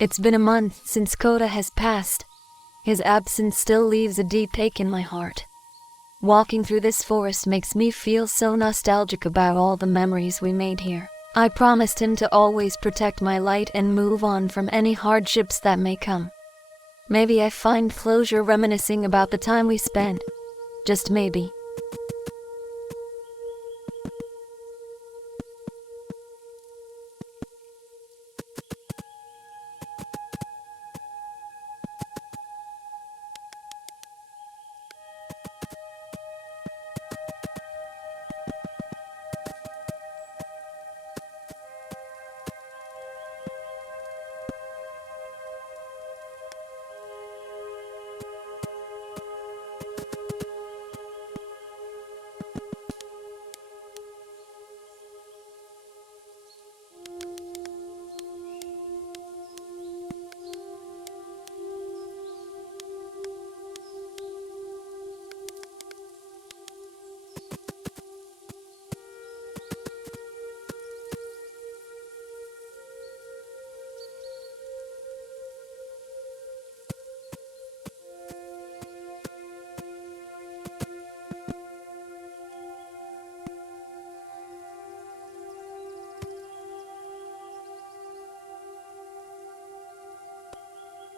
It's been a month since Koda has passed. His absence still leaves a deep ache in my heart. Walking through this forest makes me feel so nostalgic about all the memories we made here. I promised him to always protect my light and move on from any hardships that may come. Maybe I find closure reminiscing about the time we spent. Just maybe.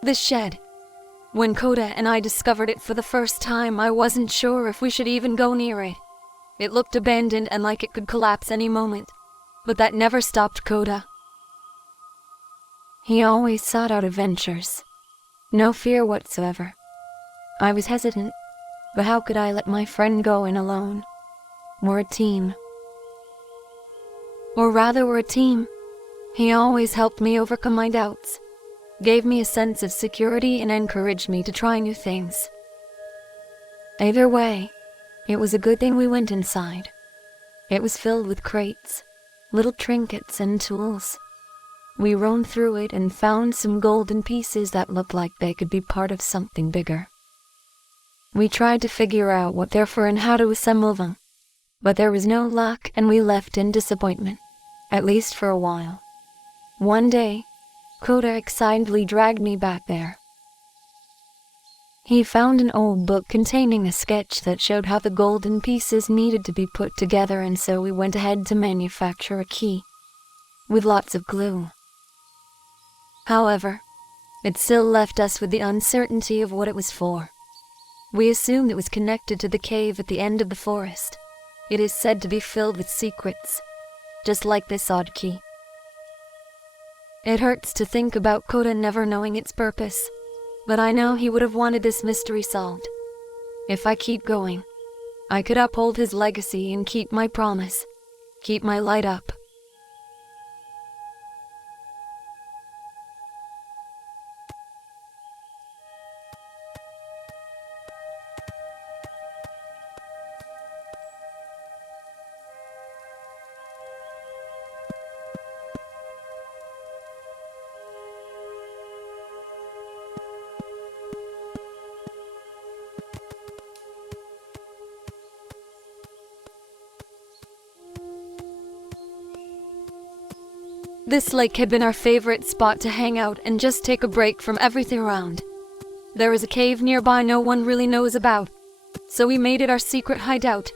This shed. When Koda and I discovered it for the first time, I wasn't sure if we should even go near it. It looked abandoned and like it could collapse any moment, but that never stopped Koda. He always sought out adventures. No fear whatsoever. I was hesitant, but how could I let my friend go in alone? We're a team. Or rather, we're a team. He always helped me overcome my doubts, gave me a sense of security, and encouraged me to try new things. Either way, it was a good thing we went inside. It was filled with crates, little trinkets and tools. We roamed through it and found some golden pieces that looked like they could be part of something bigger. We tried to figure out what they're for and how to assemble them, but there was no luck and we left in disappointment, at least for a while. One day, Koda excitedly dragged me back there. He found an old book containing a sketch that showed how the golden pieces needed to be put together, and so we went ahead to manufacture a key, with lots of glue. However, it still left us with the uncertainty of what it was for. We assumed it was connected to the cave at the end of the forest. It is said to be filled with secrets, just like this odd key. It hurts to think about Koda never knowing its purpose, but I know he would have wanted this mystery solved. If I keep going, I could uphold his legacy and keep my promise, keep my light up. This lake had been our favorite spot to hang out and just take a break from everything around. There is a cave nearby no one really knows about, so we made it our secret hideout.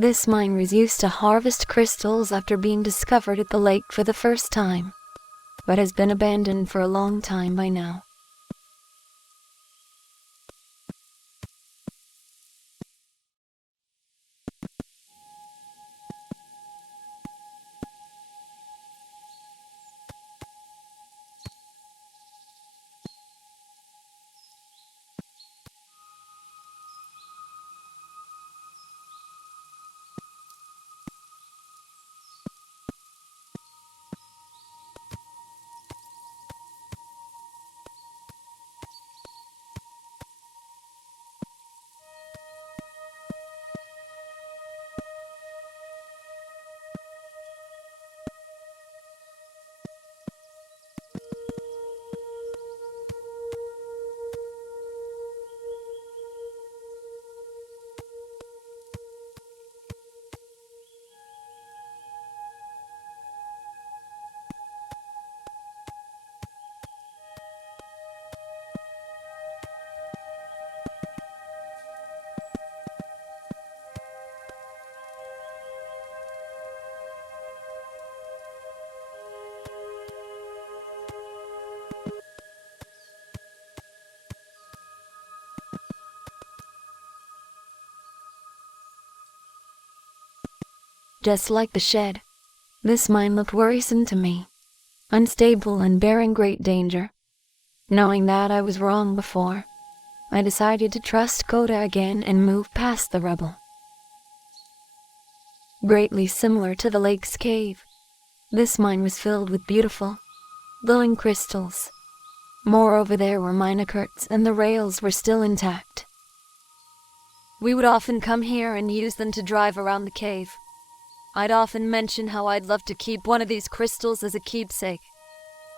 This mine was used to harvest crystals after being discovered at the lake for the first time, but has been abandoned for a long time by now. Just like the shed, this mine looked worrisome to me, unstable and bearing great danger. Knowing that I was wrong before, I decided to trust Koda again and move past the rubble. Greatly similar to the lake's cave, this mine was filled with beautiful, glowing crystals. Moreover, there were minecarts and the rails were still intact. We would often come here and use them to drive around the cave. I'd often mention how I'd love to keep one of these crystals as a keepsake,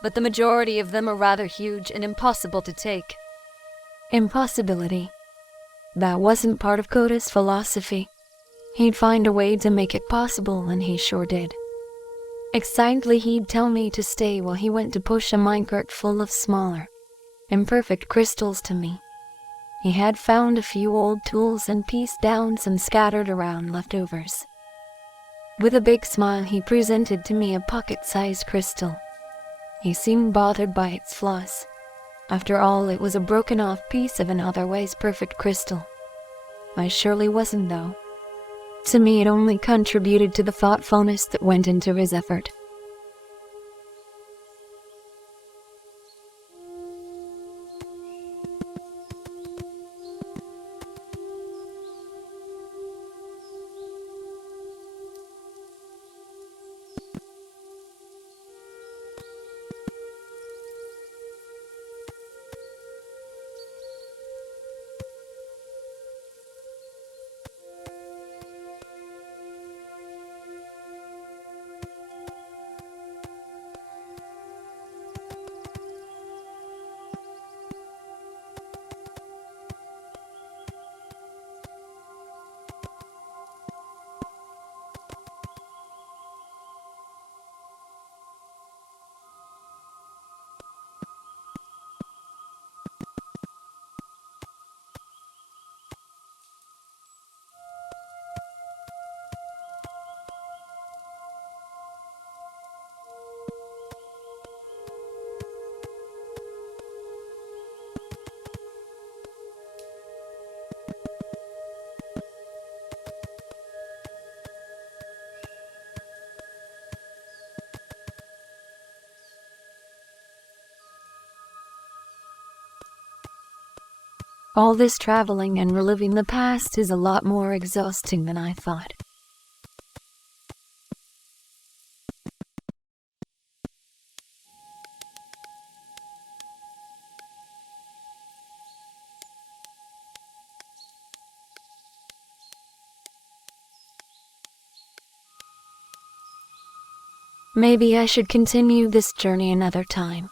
but the majority of them are rather huge and impossible to take. Impossibility. That wasn't part of Koda's philosophy. He'd find a way to make it possible, and he sure did. Excitedly, he'd tell me to stay while he went to push a minecart full of smaller, imperfect crystals to me. He had found a few old tools and pieced down some scattered around leftovers. With a big smile, he presented to me a pocket-sized crystal. He seemed bothered by its flaws. After all, it was a broken-off piece of an otherwise perfect crystal. I surely wasn't, though. To me, it only contributed to the thoughtfulness that went into his effort. All this traveling and reliving the past is a lot more exhausting than I thought. Maybe I should continue this journey another time.